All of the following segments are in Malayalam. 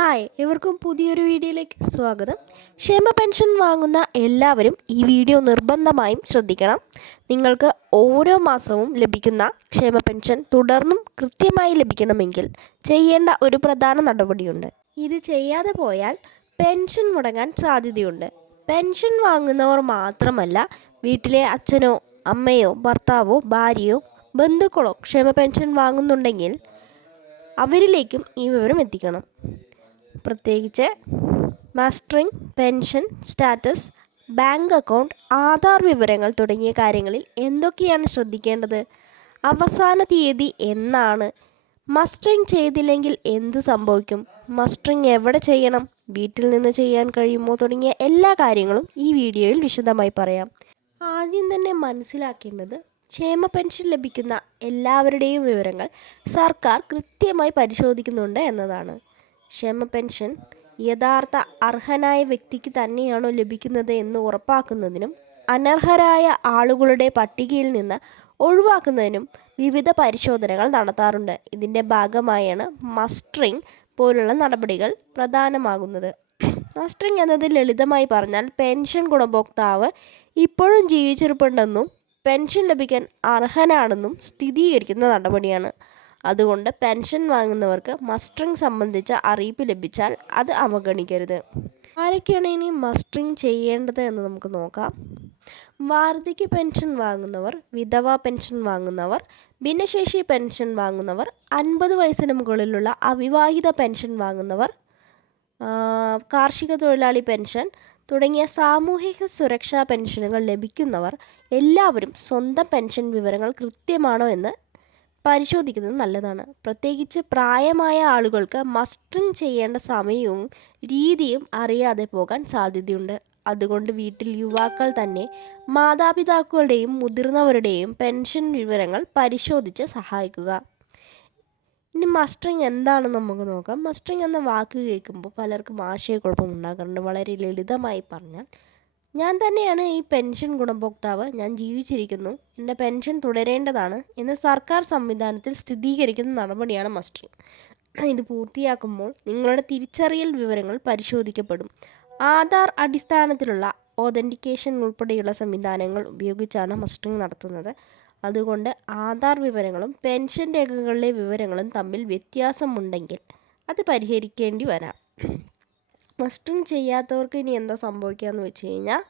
ഹായ്, ഇവർക്കും പുതിയൊരു വീഡിയോയിലേക്ക് സ്വാഗതം. ക്ഷേമ പെൻഷൻ വാങ്ങുന്ന എല്ലാവരും ഈ വീഡിയോ നിർബന്ധമായും ശ്രദ്ധിക്കണം. നിങ്ങൾക്ക് ഓരോ മാസവും ലഭിക്കുന്ന ക്ഷേമ പെൻഷൻ തുടർന്നും കൃത്യമായി ലഭിക്കണമെങ്കിൽ ചെയ്യേണ്ട ഒരു പ്രധാന നടപടിയുണ്ട്. ഇത് ചെയ്യാതെ പോയാൽ പെൻഷൻ മുടങ്ങാൻ സാധ്യതയുണ്ട്. പെൻഷൻ വാങ്ങുന്നവർ മാത്രമല്ല, വീട്ടിലെ അച്ഛനോ അമ്മയോ ഭർത്താവോ ഭാര്യയോ ബന്ധുക്കളോ ക്ഷേമ പെൻഷൻ വാങ്ങുന്നുണ്ടെങ്കിൽ അവരിലേക്കും ഈ വിവരം എത്തിക്കണം. പ്രത്യേകിച്ച് mustering, pension status, bank account, Aadhaar വിവരങ്ങൾ തുടങ്ങിയ കാര്യങ്ങളിൽ എന്തൊക്കെയാണ് ശ്രദ്ധിക്കേണ്ടത്? അവസാന തീയതി എന്നാണ്? മസ്റ്ററിംഗ് ചെയ്തില്ലെങ്കിൽ എന്ത് സംഭവിക്കും? മസ്റ്ററിംഗ് എവിടെ ചെയ്യണം? വീട്ടിൽ നിന്ന് ചെയ്യാൻ കഴിയുമോ? തുടങ്ങിയ എല്ലാ കാര്യങ്ങളും ഈ വീഡിയോയിൽ വിശദമായി പറയാം. ആദ്യം തന്നെ മനസ്സിലാക്കേണ്ടത്, ക്ഷേമ പെൻഷൻ ലഭിക്കുന്ന എല്ലാവരുടെയും വിവരങ്ങൾ സർക്കാർ കൃത്യമായി പരിശോധിക്കുന്നുണ്ട് എന്നതാണ്. ക്ഷേമ പെൻഷൻ യഥാർത്ഥ അർഹനായ വ്യക്തിക്ക് തന്നെയാണോ ലഭിക്കുന്നത് എന്ന് ഉറപ്പാക്കുന്നതിനും അനർഹരായ ആളുകളുടെ പട്ടികയിൽ നിന്ന് ഒഴിവാക്കുന്നതിനും വിവിധ പരിശോധനകൾ നടത്താറുണ്ട്. ഇതിൻ്റെ ഭാഗമായാണ് മസ്റ്ററിംഗ് പോലുള്ള നടപടികൾ പ്രധാനമാകുന്നത്. മസ്റ്ററിംഗ് എന്നത് ലളിതമായി പറഞ്ഞാൽ പെൻഷൻ ഗുണഭോക്താവ് ഇപ്പോഴും ജീവിച്ചിരിപ്പുണ്ടെന്നും പെൻഷൻ ലഭിക്കാൻ അർഹനാണെന്നും സ്ഥിരീകരിക്കുന്ന നടപടിയാണ്. അതുകൊണ്ട് പെൻഷൻ വാങ്ങുന്നവർക്ക് മസ്റ്ററിംഗ് സംബന്ധിച്ച അറിയിപ്പ് ലഭിച്ചാൽ അത് അവഗണിക്കരുത്. ആരൊക്കെയാണ് ഇനി മസ്റ്ററിംഗ് ചെയ്യേണ്ടത് എന്ന് നമുക്ക് നോക്കാം. വാർദ്ധക്യ പെൻഷൻ വാങ്ങുന്നവർ, വിധവാ പെൻഷൻ വാങ്ങുന്നവർ, ഭിന്നശേഷി പെൻഷൻ വാങ്ങുന്നവർ, 50 വയസ്സിന് മുകളിലുള്ള അവിവാഹിത പെൻഷൻ വാങ്ങുന്നവർ, കാർഷിക തൊഴിലാളി പെൻഷൻ തുടങ്ങിയ സാമൂഹിക സുരക്ഷാ പെൻഷനുകൾ ലഭിക്കുന്നവർ എല്ലാവരും സ്വന്തം പെൻഷൻ വിവരങ്ങൾ കൃത്യമാണോ എന്ന് പരിശോധിക്കുന്നത് നല്ലതാണ്. പ്രത്യേകിച്ച് പ്രായമായ ആളുകൾക്ക് മസ്റ്ററിംഗ് ചെയ്യേണ്ട സമയവും രീതിയും അറിയാതെ പോകാൻ സാധ്യതയുണ്ട്. അതുകൊണ്ട് വീട്ടിൽ യുവാക്കൾ തന്നെ മാതാപിതാക്കളുടെയും മുതിർന്നവരുടെയും പെൻഷൻ വിവരങ്ങൾ പരിശോധിച്ച് സഹായിക്കുക. ഇനി മസ്റ്ററിംഗ് എന്താണെന്ന് നമുക്ക് നോക്കാം. മസ്റ്ററിംഗ് എന്ന വാക്ക് കേൾക്കുമ്പോൾ പലർക്കും ആശയക്കുഴപ്പം ഉണ്ടാകാറുണ്ട്. വളരെ ലളിതമായി പറഞ്ഞാൽ, ഞാൻ തന്നെയാണ് ഈ പെൻഷൻ ഗുണഭോക്താവ്, ഞാൻ ജീവിച്ചിരിക്കുന്നു, എൻ്റെ പെൻഷൻ തുടരേണ്ടതാണ് എന്ന് സർക്കാർ സംവിധാനത്തിൽ സ്ഥിരീകരിക്കുന്ന നടപടിയാണ് മസ്റ്ററിംഗ്. ഇത് പൂർത്തിയാക്കുമ്പോൾ നിങ്ങളുടെ തിരിച്ചറിയൽ വിവരങ്ങൾ പരിശോധിക്കപ്പെടും. ആധാർ അടിസ്ഥാനത്തിലുള്ള ഓതൻറ്റിക്കേഷൻ ഉൾപ്പെടെയുള്ള സംവിധാനങ്ങൾ ഉപയോഗിച്ചാണ് മസ്റ്ററിംഗ് നടത്തുന്നത്. അതുകൊണ്ട് ആധാർ വിവരങ്ങളും പെൻഷൻ രേഖകളിലെ വിവരങ്ങളും തമ്മിൽ വ്യത്യാസമുണ്ടെങ്കിൽ അത് പരിഹരിക്കേണ്ടി വരാം. മസ്റ്ററിംഗ് ചെയ്യാത്തവർക്ക് ഇനി എന്താ സംഭവിക്കുകയെന്ന് വെച്ച് കഴിഞ്ഞാൽ,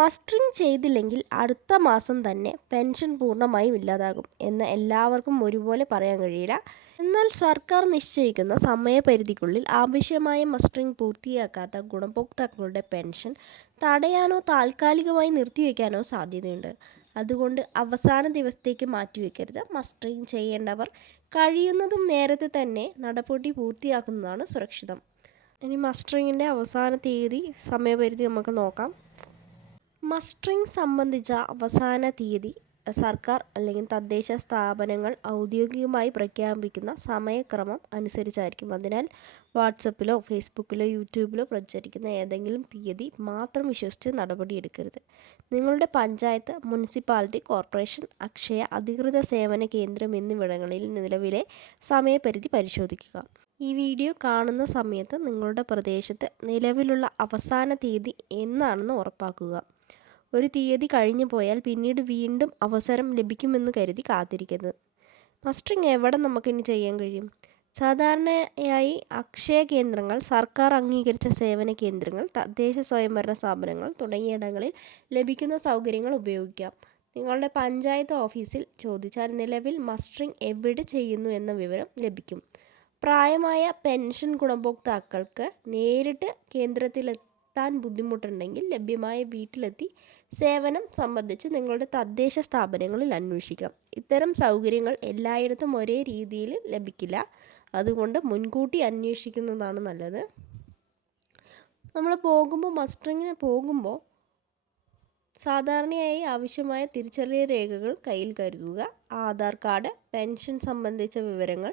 മസ്റ്ററിംഗ് ചെയ്തില്ലെങ്കിൽ അടുത്ത മാസം തന്നെ പെൻഷൻ പൂർണ്ണമായും ഇല്ലാതാകും എന്ന് എല്ലാവർക്കും ഒരുപോലെ പറയാൻ കഴിയില്ല. എന്നാൽ സർക്കാർ നിശ്ചയിക്കുന്ന സമയപരിധിക്കുള്ളിൽ ആവശ്യമായ മസ്റ്ററിംഗ് പൂർത്തിയാക്കാത്ത ഗുണഭോക്താക്കളുടെ പെൻഷൻ തടയാനോ താൽക്കാലികമായി നിർത്തിവെക്കാനോ സാധ്യതയുണ്ട്. അതുകൊണ്ട് അവസാന ദിവസത്തേക്ക് മാറ്റിവെക്കരുത്. മസ്റ്ററിംഗ് ചെയ്യേണ്ടവർ കഴിയുന്നതും നേരത്തെ തന്നെ നടപടി പൂർത്തിയാക്കുന്നതാണ് സുരക്ഷിതം. ഇനി മസ്റ്ററിങ്ങിൻ്റെ അവസാന തീയതി, സമയപരിധി നമുക്ക് നോക്കാം. മസ്റ്ററിംഗ് സംബന്ധിച്ച അവസാന തീയതി സർക്കാർ അല്ലെങ്കിൽ തദ്ദേശ സ്ഥാപനങ്ങൾ ഔദ്യോഗികമായി പ്രഖ്യാപിക്കുന്ന സമയക്രമം അനുസരിച്ചായിരിക്കും. അതിനാൽ വാട്സപ്പിലോ ഫേസ്ബുക്കിലോ യൂട്യൂബിലോ പ്രചരിക്കുന്ന ഏതെങ്കിലും തീയതി മാത്രം വിശ്വസിച്ച് നടപടിയെടുക്കരുത്. നിങ്ങളുടെ പഞ്ചായത്ത്, മുനിസിപ്പാലിറ്റി, കോർപ്പറേഷൻ, അക്ഷയ, അധികൃത സേവന കേന്ദ്രം എന്നിവിടങ്ങളിൽ നിലവിലെ സമയപരിധി പരിശോധിക്കുക. ഈ വീഡിയോ കാണുന്ന സമയത്ത് നിങ്ങളുടെ പ്രദേശത്ത് നിലവിലുള്ള അവസാന തീയതി എന്നാണെന്ന് ഉറപ്പാക്കുക. ഒരു തീയതി കഴിഞ്ഞു പോയാൽ പിന്നീട് വീണ്ടും അവസരം ലഭിക്കുമെന്ന് കരുതി കാത്തിരിക്കരുത്. മസ്റ്ററിംഗ് എവിടെ നമുക്കിനി ചെയ്യാൻ കഴിയും? സാധാരണയായി അക്ഷയ കേന്ദ്രങ്ങൾ, സർക്കാർ അംഗീകരിച്ച സേവന കേന്ദ്രങ്ങൾ, തദ്ദേശ സ്വയംഭരണ സ്ഥാപനങ്ങൾ തുടങ്ങിയ ഇടങ്ങളിൽ ലഭിക്കുന്ന സൗകര്യങ്ങൾ ഉപയോഗിക്കാം. നിങ്ങളുടെ പഞ്ചായത്ത് ഓഫീസിൽ ചോദിച്ചാൽ നിലവിൽ മസ്റ്ററിംഗ് എവിടെ ചെയ്യുന്നു എന്ന വിവരം ലഭിക്കും. പ്രായമായ പെൻഷൻ ഗുണഭോക്താക്കൾക്ക് നേരിട്ട് കേന്ദ്രത്തിലെത്താൻ ബുദ്ധിമുട്ടുണ്ടെങ്കിൽ ലഭ്യമായ വീട്ടിലെത്തി സേവനം സംബന്ധിച്ച് നിങ്ങളുടെ തദ്ദേശ സ്ഥാപനങ്ങളിൽ അന്വേഷിക്കാം. ഇത്തരം സൗകര്യങ്ങൾ എല്ലായിടത്തും ഒരേ രീതിയിൽ ലഭിക്കില്ല. അതുകൊണ്ട് മുൻകൂട്ടി അന്വേഷിക്കുന്നതാണ് നല്ലത്. നമ്മൾ മസ്റ്ററിങ്ങിന് പോകുമ്പോൾ സാധാരണയായി ആവശ്യമായ തിരിച്ചറിയൽ രേഖകൾ കയ്യിൽ കരുതുക. ആധാർ കാർഡ്, പെൻഷൻ സംബന്ധിച്ച വിവരങ്ങൾ,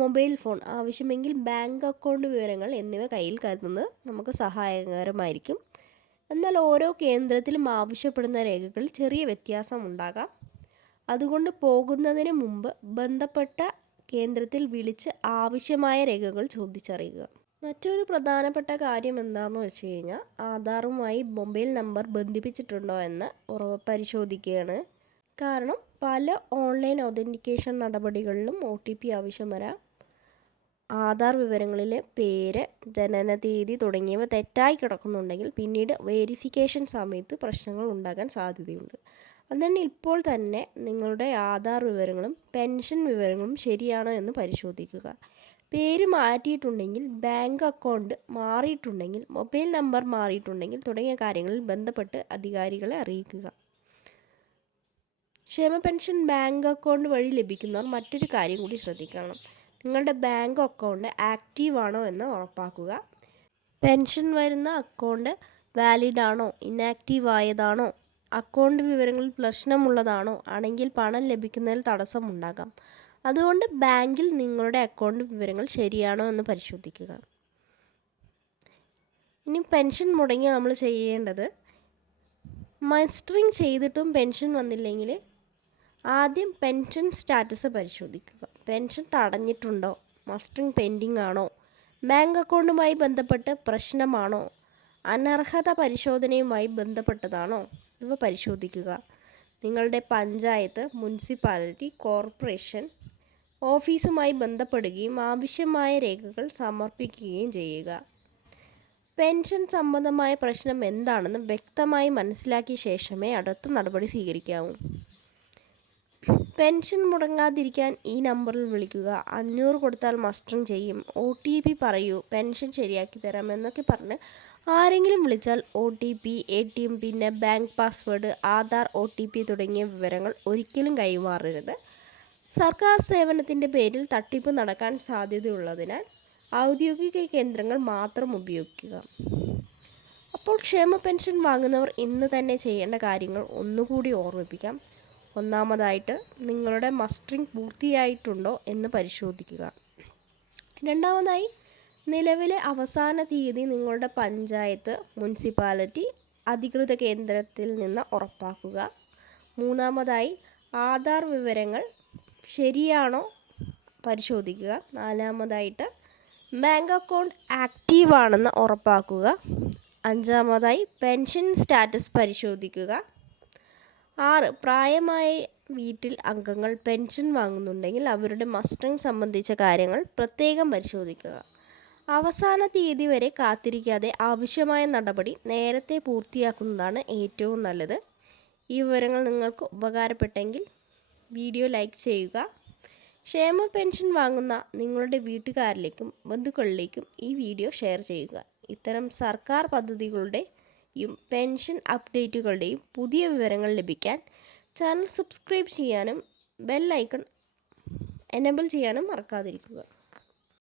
മൊബൈൽ ഫോൺ, ആവശ്യമെങ്കിൽ ബാങ്ക് അക്കൗണ്ട് വിവരങ്ങൾ എന്നിവ കയ്യിൽ കരുതുന്നത് നമുക്ക് സഹായകരമായിരിക്കും. എന്നാൽ ഓരോ കേന്ദ്രത്തിലും ആവശ്യപ്പെടുന്ന രേഖകളിൽ ചെറിയ വ്യത്യാസമുണ്ടാകാം. അതുകൊണ്ട് പോകുന്നതിന് മുമ്പ് ബന്ധപ്പെട്ട കേന്ദ്രത്തിൽ വിളിച്ച് ആവശ്യമായ രേഖകൾ ചോദിച്ചറിയുക. മറ്റൊരു പ്രധാനപ്പെട്ട കാര്യം എന്താണെന്ന് വെച്ച് കഴിഞ്ഞാൽ ആധാറുമായി മൊബൈൽ നമ്പർ ബന്ധിപ്പിച്ചിട്ടുണ്ടോ എന്ന് പരിശോധിക്കുകയാണ്. കാരണം പല ഓൺലൈൻ ഒതൻറ്റിക്കേഷൻ നടപടികളിലും OTP ആവശ്യം വരാം. ആധാർ വിവരങ്ങളിലെ പേര്, ജനനതീയതി തുടങ്ങിയവ തെറ്റായി കിടക്കുന്നുണ്ടെങ്കിൽ പിന്നീട് വെരിഫിക്കേഷൻ സമയത്ത് പ്രശ്നങ്ങൾ ഉണ്ടാകാൻ സാധ്യതയുണ്ട്. അതുകൊണ്ട് ഇപ്പോൾ തന്നെ നിങ്ങളുടെ ആധാർ വിവരങ്ങളും പെൻഷൻ വിവരങ്ങളും ശരിയാണോ എന്ന് പരിശോധിക്കുക. പേര് മാറ്റിയിട്ടുണ്ടെങ്കിൽ, ബാങ്ക് അക്കൗണ്ട് മാറിയിട്ടുണ്ടെങ്കിൽ, മൊബൈൽ നമ്പർ മാറിയിട്ടുണ്ടെങ്കിൽ തുടങ്ങിയ കാര്യങ്ങളിൽ ബന്ധപ്പെട്ട് അധികാരികളെ അറിയിക്കുക. ക്ഷേമ പെൻഷൻ ബാങ്ക് അക്കൗണ്ട് വഴി ലഭിക്കുന്നവർ മറ്റൊരു കാര്യം കൂടി ശ്രദ്ധിക്കണം. നിങ്ങളുടെ ബാങ്ക് അക്കൗണ്ട് ആക്റ്റീവ് ആണോ എന്ന് ഉറപ്പാക്കുക. പെൻഷൻ വരുന്ന അക്കൗണ്ട് വാലിഡ് ആണോ, ഇനാക്റ്റീവ് ആയതാണോ, അക്കൗണ്ട് വിവരങ്ങളിൽ പ്രശ്നമുള്ളതാണോ ആണെങ്കിൽ പണം ലഭിക്കുന്നതിൽ തടസ്സമുണ്ടാകാം. അതുകൊണ്ട് ബാങ്കിൽ നിങ്ങളുടെ അക്കൗണ്ട് വിവരങ്ങൾ ശരിയാണോ എന്ന് പരിശോധിക്കുക. ഇനി പെൻഷൻ മുടങ്ങി നമ്മൾ ചെയ്യേണ്ടത്, മസ്റ്ററിങ് ചെയ്തിട്ടും പെൻഷൻ വന്നില്ലെങ്കിൽ ആദ്യം പെൻഷൻ സ്റ്റാറ്റസ് പരിശോധിക്കുക. പെൻഷൻ തടഞ്ഞിട്ടുണ്ടോ, മസ്റ്ററിങ് പെൻഡിങ് ആണോ, ബാങ്ക് അക്കൗണ്ടുമായി ബന്ധപ്പെട്ട് പ്രശ്നമാണോ, അനർഹത പരിശോധനയുമായി ബന്ധപ്പെട്ടതാണോ, ഇവ പരിശോധിക്കുക. നിങ്ങളുടെ പഞ്ചായത്ത്, മുനിസിപ്പാലിറ്റി, കോർപ്പറേഷൻ ഓഫീസുമായി ബന്ധപ്പെടുകയും ആവശ്യമായ രേഖകൾ സമർപ്പിക്കുകയും ചെയ്യുക. പെൻഷൻ സംബന്ധമായ പ്രശ്നം എന്താണെന്ന് വ്യക്തമായി മനസ്സിലാക്കിയ ശേഷമേ അടുത്ത നടപടി സ്വീകരിക്കാവൂ. പെൻഷൻ മുടങ്ങാതിരിക്കാൻ ഈ നമ്പറിൽ വിളിക്കുക. 500 കൊടുത്താൽ മസ്റ്ററിങ് ചെയ്യും, OTP പറയൂ, പെൻഷൻ ശരിയാക്കി തരാം എന്നൊക്കെ പറഞ്ഞ് ആരെങ്കിലും വിളിച്ചാൽ OTP, ATM പിൻ, ബാങ്ക് പാസ്വേഡ്, ആധാർ OTP തുടങ്ങിയ വിവരങ്ങൾ ഒരിക്കലും കൈമാറരുത്. സർക്കാർ സേവനത്തിൻ്റെ പേരിൽ തട്ടിപ്പ് നടക്കാൻ സാധ്യതയുള്ളതിനാൽ ഔദ്യോഗിക കേന്ദ്രങ്ങൾ മാത്രം ഉപയോഗിക്കുക. അപ്പോൾ ക്ഷേമ പെൻഷൻ വാങ്ങുന്നവർ ഇന്ന് തന്നെ ചെയ്യേണ്ട കാര്യങ്ങൾ ഒന്നുകൂടി ഓർമ്മിപ്പിക്കാം. ഒന്നാമതായിട്ട്, നിങ്ങളുടെ മസ്റ്ററിങ് പൂർത്തിയായിട്ടുണ്ടോ എന്ന് പരിശോധിക്കുക. രണ്ടാമതായി, നിലവിലെ അവസാന തീയതി നിങ്ങളുടെ പഞ്ചായത്ത്, മുനിസിപ്പാലിറ്റി അധികൃത കേന്ദ്രത്തിൽ നിന്ന് ഉറപ്പാക്കുക. മൂന്നാമതായി, ആധാർ വിവരങ്ങൾ ശരിയാണോ പരിശോധിക്കുക. നാലാമതായിട്ട്, ബാങ്ക് അക്കൗണ്ട് ആക്റ്റീവ് ആണെന്ന് ഉറപ്പാക്കുക. അഞ്ചാമതായി, പെൻഷൻ സ്റ്റാറ്റസ് പരിശോധിക്കുക. 6, പ്രായമായ വീട്ടിൽ അംഗങ്ങൾ പെൻഷൻ വാങ്ങുന്നുണ്ടെങ്കിൽ അവരുടെ മസ്റ്ററിങ് സംബന്ധിച്ച കാര്യങ്ങൾ പ്രത്യേകം പരിശോധിക്കുക. അവസാന തീയതി വരെ കാത്തിരിക്കാതെ ആവശ്യമായ നടപടി നേരത്തെ പൂർത്തിയാക്കുന്നതാണ് ഏറ്റവും നല്ലത്. ഈ വിവരങ്ങൾ നിങ്ങൾക്ക് ഉപകാരപ്പെട്ടെങ്കിൽ വീഡിയോ ലൈക്ക് ചെയ്യുക. ക്ഷേമ പെൻഷൻ വാങ്ങുന്ന നിങ്ങളുടെ വീട്ടുകാരിലേക്കും ബന്ധുക്കളിലേക്കും ഈ വീഡിയോ ഷെയർ ചെയ്യുക. ഇത്തരം സർക്കാർ പദ്ധതികളുടെയും പെൻഷൻ അപ്ഡേറ്റുകളുടെയും പുതിയ വിവരങ്ങൾ ലഭിക്കാൻ ചാനൽ സബ്സ്ക്രൈബ് ചെയ്യാനും ബെൽ ഐക്കൺ എനേബിൾ ചെയ്യാനും മറക്കാതിരിക്കുക.